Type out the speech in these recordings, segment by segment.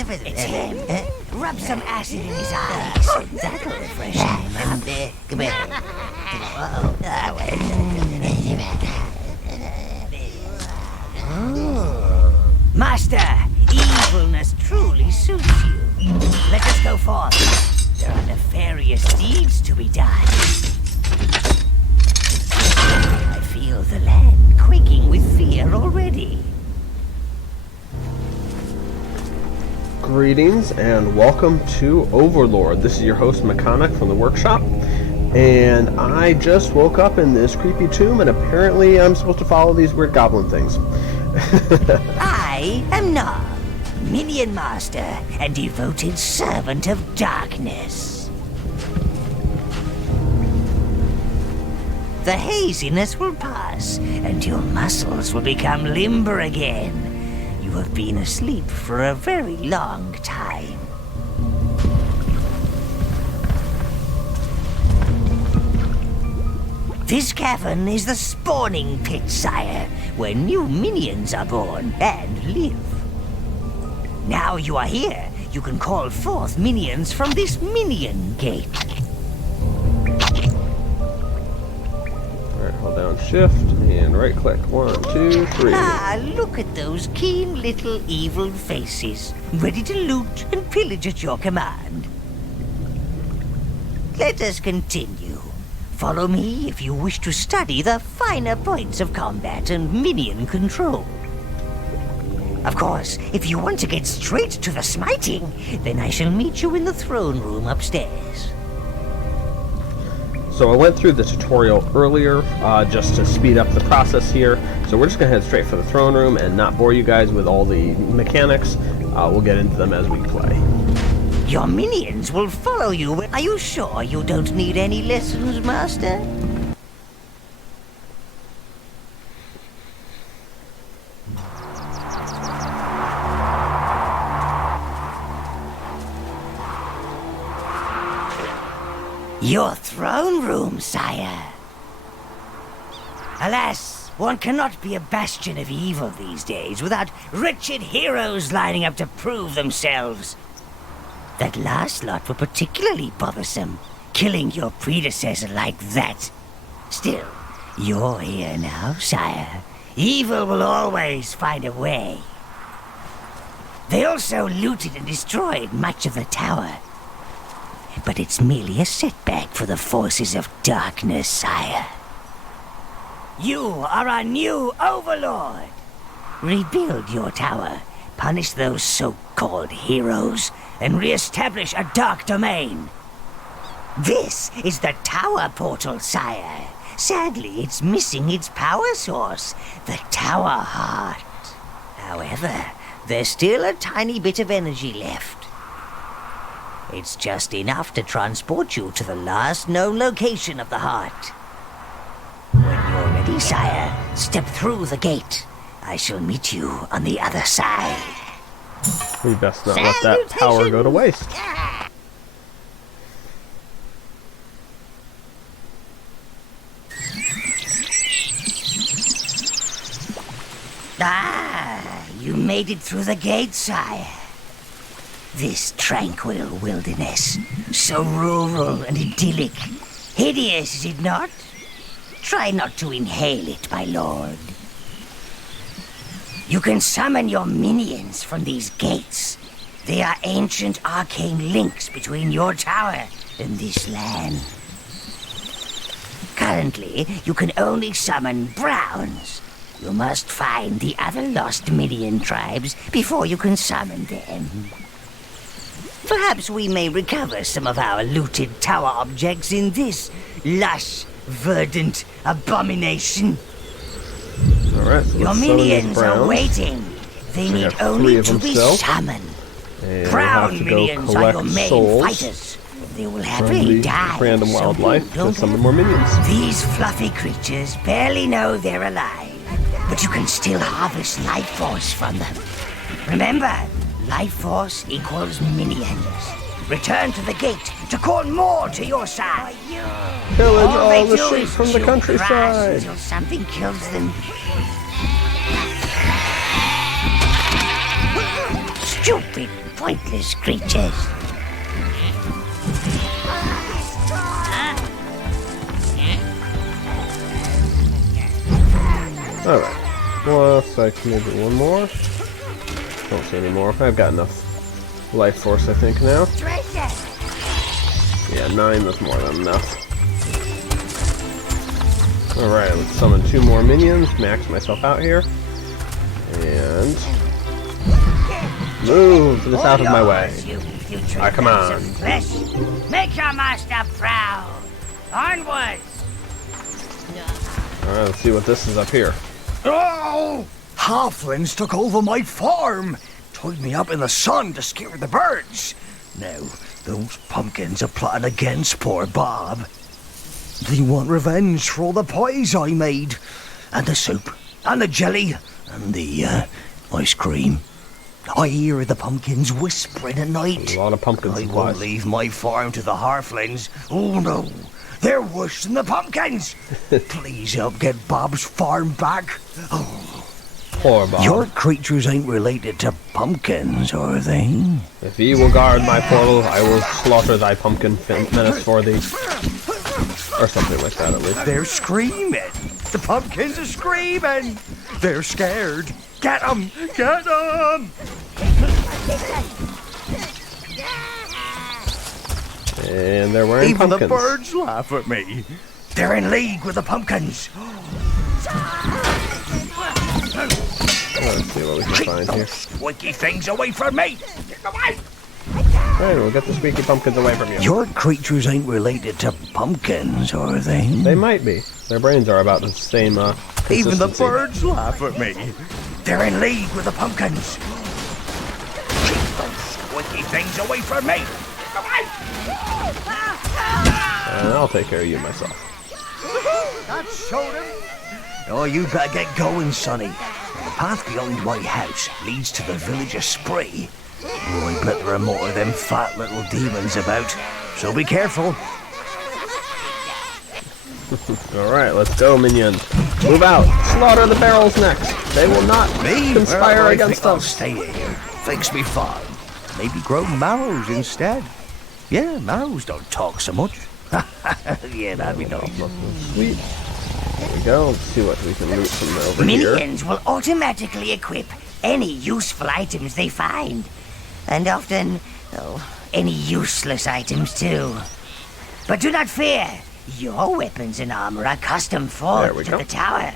It's him. Rub some acid in his eyes. That'll refresh him up. Come here. Master, evilness truly suits you. Let us go forth. There are nefarious deeds to be done. I feel the land quaking with fear already. Greetings and welcome to Overlord. This is your host Mechkhanic from the workshop, and I just woke up in this creepy tomb, and apparently I'm supposed to follow these weird goblin things. I am Gnaarl, Minion Master and devoted servant of darkness. The haziness will pass, and your muscles will become limber again. You have been asleep for a very long time. This cavern is the spawning pit, sire, where new minions are born and live. Now you are here, you can call forth minions from this minion gate. Alright, hold down shift and right click. 1, 2, 3. Ah, look at those keen little evil faces, ready to loot and pillage at your command. Let us continue. Follow me if you wish to study the finer points of combat and minion control. Of course, if you want to get straight to the smiting, then I shall meet you in the throne room upstairs. So I went through the tutorial earlier just to speed up the process here. So we're just going to head straight for the throne room and not bore you guys with all the mechanics. We'll get into them as we play. Your minions will follow you. Are you sure you don't need any lessons, Master? Your throne room, sire. Alas, one cannot be a bastion of evil these days without wretched heroes lining up to prove themselves. That last lot were particularly bothersome, killing your predecessor like that. Still, you're here now, sire. Evil will always find a way. They also looted and destroyed much of the tower. But it's merely a setback for the forces of darkness, sire. You are our new Overlord. Rebuild your tower, punish those so-called heroes, and re-establish a dark domain. This is the tower portal, sire. Sadly, it's missing its power source, the tower heart. However, there's still a tiny bit of energy left. It's just enough to transport you to the last known location of the heart. When you're ready, sire, step through the gate. I shall meet you on the other side. We best not let that tower go to waste. Ah, you made it through the gate, sire. This tranquil wilderness, so rural and idyllic. Hideous, is it not? Try not to inhale it, my lord. You can summon your minions from these gates. They are ancient arcane links between your tower and this land. Currently, you can only summon browns. You must find the other lost minion tribes before you can summon them. Perhaps we may recover some of our looted tower objects in this lush, verdant abomination. Alright, so your minions are waiting. They need only to be summoned. And Brown minions are your main fighters. They will happily die. Random wildlife to summon more minions. These fluffy creatures barely know they're alive, but you can still harvest life force from them. Remember, life force equals minions. Return to the gate to call more to your side. Pillage all the sheep from the countryside until something kills them. Stupid pointless creatures. Alright. Well, so I can maybe one more. Don't see any more. I've got enough life force, I think, now. Yeah, 9 was more than enough. Alright, let's summon 2 more minions, max myself out here. And move this out of my way. Alright, come on. Make your master proud. Onwards. Alright, let's see what this is up here. Oh! Halflings took over my farm. Tied me up in the sun to scare the birds. Now, those pumpkins are plotting against poor Bob. They want revenge for all the pies I made. And the soup. And the jelly. And the, ice cream. I hear the pumpkins whispering at night. A lot of pumpkin I supplies. won't leave my farm to the halflings. Oh no. They're worse than the pumpkins. Please help get Bob's farm back. Oh. Poor Bob. Your creatures ain't related to pumpkins, are they? If ye will guard my portal, I will slaughter thy pumpkin menace for thee. Or something like that, at least. They're screaming. The pumpkins are screaming. They're scared. Get them! Get them! And they're wearing Even pumpkins. the birds laugh at me. They're in league with the pumpkins. Let's see what we can Keep find those here. squeaky things away from me. Alright, we'll get the squeaky pumpkins away from you. Your creatures ain't related to pumpkins, are they? They might be. Their brains are about the same, Even the consistency. birds laugh at me. They're in league with the pumpkins. Keep those squeaky things away from me. And I'll take care of you myself. That showed him. Oh, you better get going, Sonny. The path behind my house leads to the village of Spree. Oh, I bet there are more of them fat little demons about, so be careful. Alright, let's go, minions. Move out. Slaughter the barrels next. They will not conspire Well, I against think I'll us. stay here. Fix me farm. Maybe grow marrows instead. Yeah, marrows don't talk so much. Yeah, that'd be nice. Sweet. There we go. Let's see what we can loot from over here. Minions will automatically equip any useful items they find. And often, any useless items too. But do not fear. Your weapons and armor are custom There forged we to go. the tower.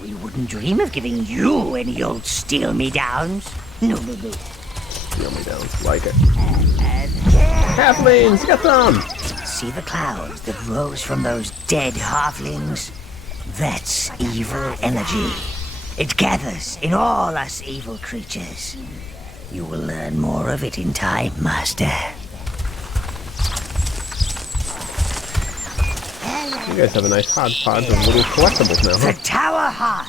We wouldn't dream of giving you any old steal-me-downs. No. Steal me down. Like it. Halflings, get them! See the clouds that rose from those dead halflings? That's evil energy. It gathers in all us evil creatures. You will learn more of it in time, Master. You guys have a nice hodgepodge of little collectibles now, The huh? tower heart.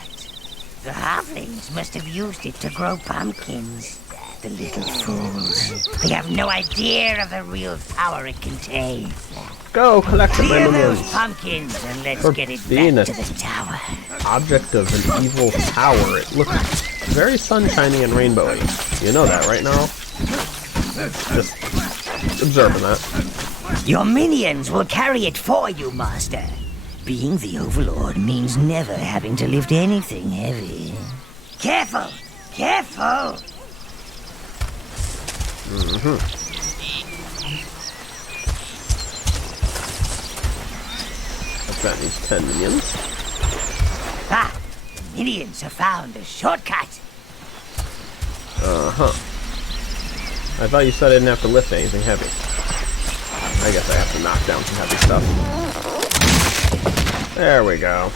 The halflings must have used it to grow pumpkins. The little fools. They have no idea of the real power it contains. Go, collect them, my Clear those minions. pumpkins and let's For get it being back a- to the tower. Object of an evil power. It looks very sunshiny and rainbowy. You know that, right, Gnaarl? Just observing that. Your minions will carry it for you, Master. Being the Overlord means never having to lift anything heavy. Careful! Careful! That needs 10 minions. Ah! The minions have found a shortcut. I thought you said I didn't have to lift anything heavy. I guess I have to knock down some heavy stuff. There we go.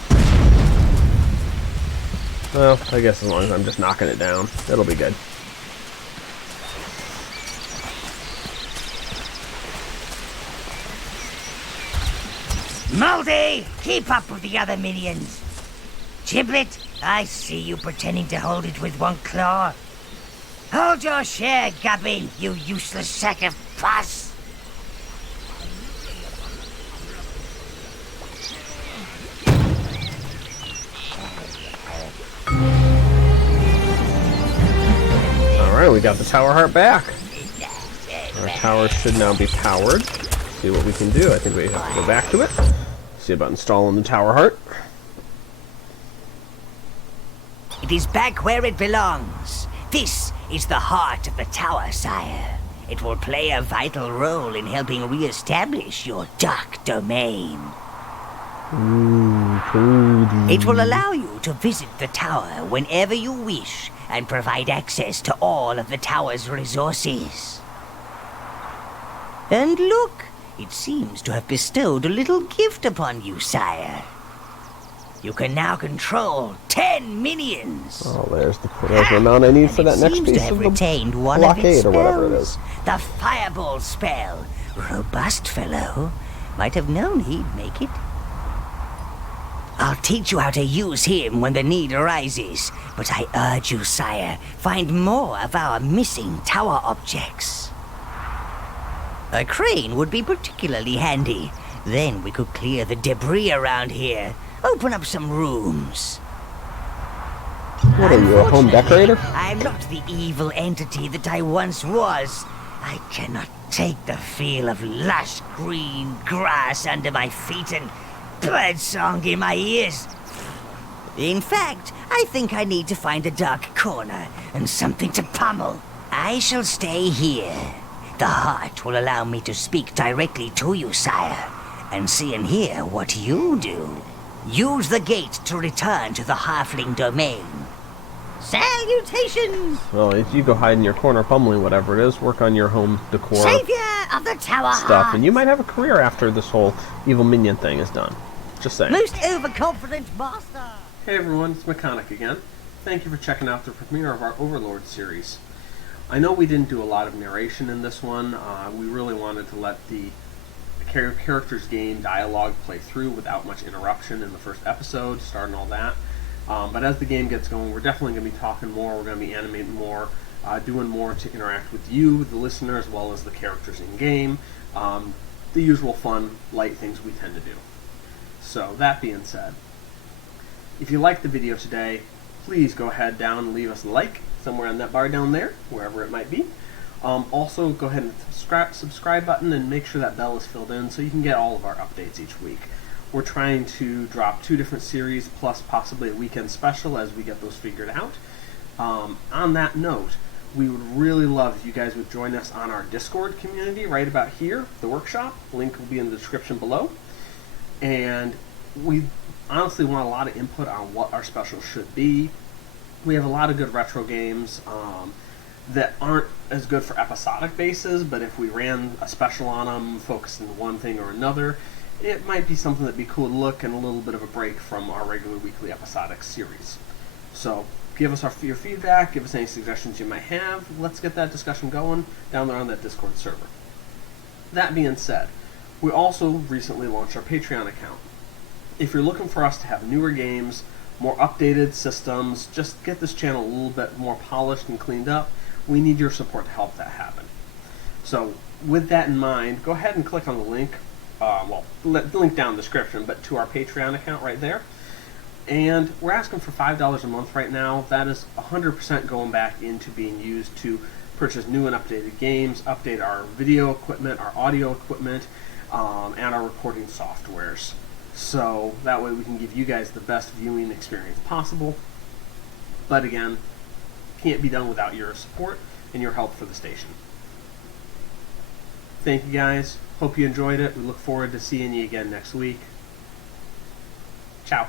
Well, I guess as long as I'm just knocking it down, it'll be good. Moldy! Keep up with the other minions. Giblet, I see you pretending to hold it with one claw. Hold your share, Gubbin, you useless sack of pus. Alright, we got the tower heart back. tower should now be powered. See what we can do. I think we have to go back to it. See about installing the tower heart. It is back where it belongs. This is the heart of the tower, sire. It will play a vital role in helping re-establish your dark domain. It will allow you to visit the tower whenever you wish and provide access to all of the tower's resources. And look, it seems to have bestowed a little gift upon you, sire. You can now control 10 minions. Oh, there's the amount I need for that next piece of the retained one of its blockade or whatever it is. spells, the fireball spell. Robust fellow. Might have known he'd make it. I'll teach you how to use him when the need arises, but I urge you, sire, find more of our missing tower objects. A crane would be particularly handy. Then we could clear the debris around here. Open up some rooms. What are you, a home decorator? I'm not the evil entity that I once was. I cannot take the feel of lush green grass under my feet and birdsong in my ears. In fact, I think I need to find a dark corner and something to pummel. I shall stay here. The heart will allow me to speak directly to you, sire, and see and hear what you do. Use the gate to return to the halfling domain. Salutations! Well, if you go hide in your corner pummeling whatever it is, work on your home decor Savior of the tower stuff, heart. and you might have a career after this whole evil minion thing is done. Just saying. Most overconfident master. Hey everyone, it's Mechkhanic again. Thank you for checking out the premiere of our Overlord series. I know we didn't do a lot of narration in this one. We really wanted to let the characters' game dialogue play through without much interruption in the first episode, start and all that. But as the game gets going, we're definitely going to be talking more, we're going to be animating more, doing more to interact with you, the listener, as well as the characters in-game. The usual fun, light things we tend to do. So, that being said, if you liked the video today, please go ahead down and leave us a like somewhere on that bar down there, wherever it might be. Also, go ahead and subscribe button and make sure that bell is filled in so you can get all of our updates each week. We're trying to drop 2 different series plus possibly a weekend special as we get those figured out. On that note, we would really love if you guys would join us on our Discord community right about here, the workshop. Link will be in the description below. And we honestly want a lot of input on what our special should be. We have a lot of good retro games that aren't as good for episodic bases, but if we ran a special on them, focused on one thing or another, it might be something that'd be cool to look and a little bit of a break from our regular weekly episodic series. So give us your feedback, give us any suggestions you might have. Let's get that discussion going down there on that Discord server. That being said, we also recently launched our Patreon account. If you're looking for us to have newer games, more updated systems, just get this channel a little bit more polished and cleaned up, we need your support to help that happen. So with that in mind, go ahead and click on the link, the link down in the description, but to our Patreon account right there. And we're asking for $5 a month right now. That is 100% going back into being used to purchase new and updated games, update our video equipment, our audio equipment, and our recording softwares. So that way we can give you guys the best viewing experience possible. But again, can't be done without your support and your help for the station. Thank you guys. Hope you enjoyed it. We look forward to seeing you again next week. Ciao.